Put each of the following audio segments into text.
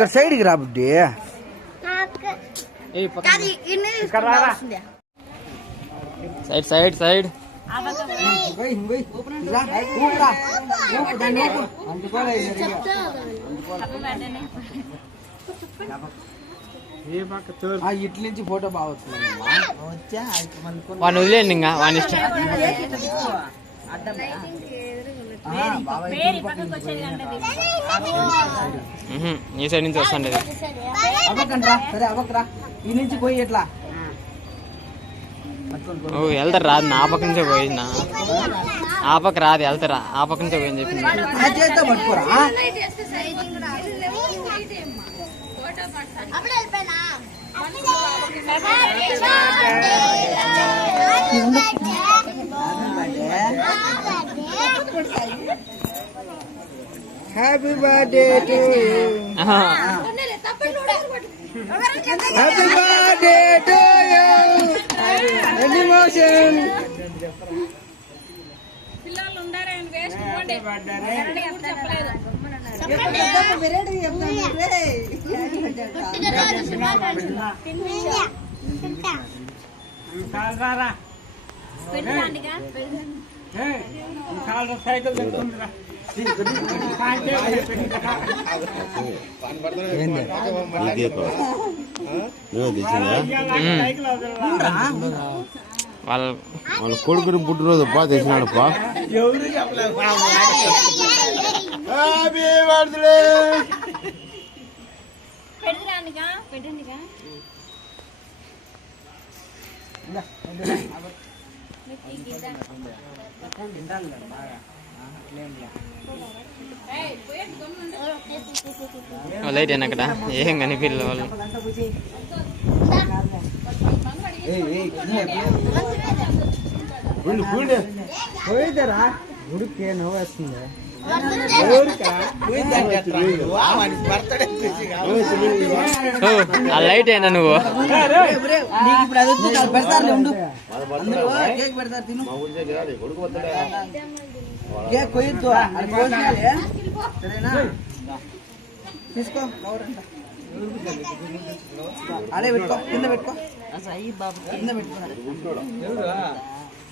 ఇక్కడ సైడ్కి రా బుడ్డి. Side side side. ఇట్ల నుంచి ఫోటో బాగా వాడిని వదిలేండి ఇంకా వాని ఇష్టం. ఈ సైడ్ నుంచి వస్తుండేది అవ్వకండ్రా సరే అవ్వకరా ఈ నుంచి పోయి ఎట్లా? ఓ వెళ్తారు రాదు. నా పక్క నుంచే పోయింది ఆ పక్క రాదు వెళ్తారా. ఆ పక్క నుంచే పోయింది చెప్పింది పట్టుకోరా? Happy birthday to you happy birthday to you any మోషన్ పిల్లలు ఉండారని వేస్ట్ పోండి ఎవరికి కూడా చెప్పలేదు పెట్టినాండిగా నీకేకో నువ్వే తెచ్చిందా ఉమ్. వాళ్ళ వాళ్ళ కొడుకుని పుట్టినరోజు పా తెచ్చినాడు పా హ్యాపీ బర్త్డే పెట్టినాండిగా పెట్టండిగా లైట్ అక్కడ ఏం కనిపిల్ల వాళ్ళు పుండి పుండి పోయిద్దరా గుడికి నవ్వు వస్తుంది ఓ, ఆ లైట్ అయినా నువ్వు? అది అది అది తీసుకో. అడే పెట్టుకో కింద పెట్టుకో. కింద పెట్టుకో.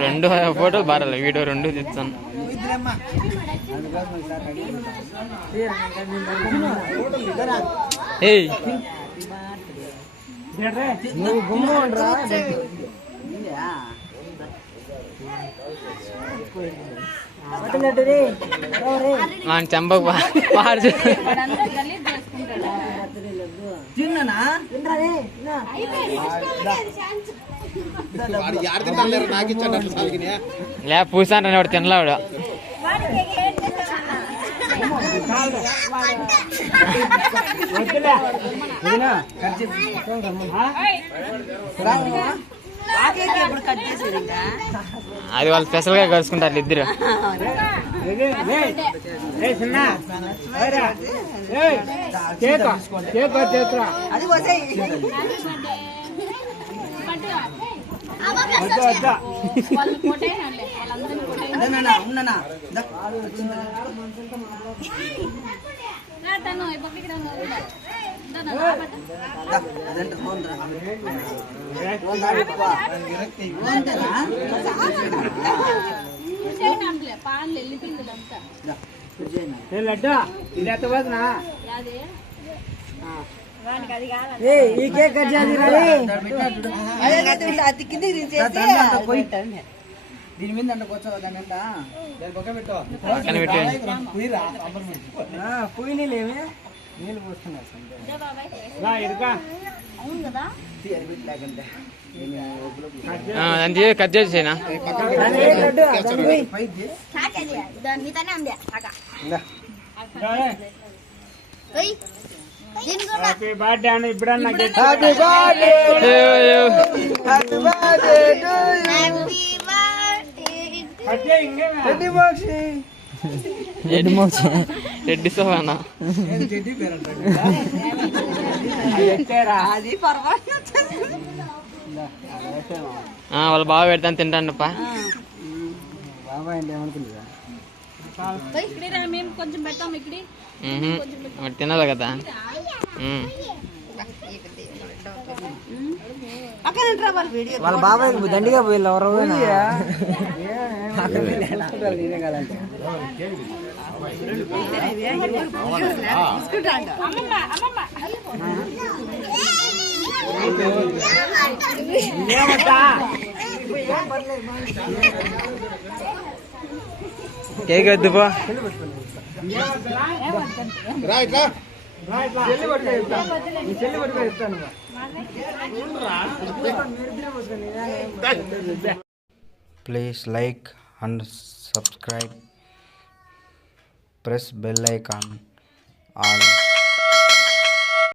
రెండు ఫోటోలు బారాలి వీడియో రెండు తెచ్చాను. ఏయ్. నువ్వు గుమ్మ చెంపకు తిన్నానా? లే పూసాను వాడు తినలేవాడు అది వాళ్ళు స్పెషల్గా కలుసుకుంటారు ఇద్దరు. అది పోసేయ్. వాళ్ళు కొట్టేయాలి వాళ్ళందరినీ కొట్టేయాలి అదేనా, ఉన్నానా? దా. రా తను ఈ పక్కకి రా నువ్వు అంతా పోయి. దీని మీద అంట కూర్చోవా దాని అంట పక్కన పెట్టేయండి. పోయినలేమే నీళ్ళు పోస్తున్నారు అది కట్ చేసేనా హ్యాపీ బర్త్డే అని ఇప్పుడన్నా హ్యాపీ బర్త్డే అయ్యో, హ్యాపీ బర్త్డే టు అదే ఇంకేమే రెడ్డి బాక్షి రెడ్డి మోక్ష రెడ్డి సోనా పేరు వాళ్ళ బాగా పెడతాను తింటాను తినాలి కదా. వాళ్ళ బాబాయ్ దండిగా పోయి ఎవరు నేనే కాదంటే అమ్మమ్మ అమ్మమ్మ కేక్ వద్దు పో చెల్లి పట్టుకొని చెప్తాను ఈ చెల్లి పట్టుకొని చెప్తాను please like and subscribe press bell icon all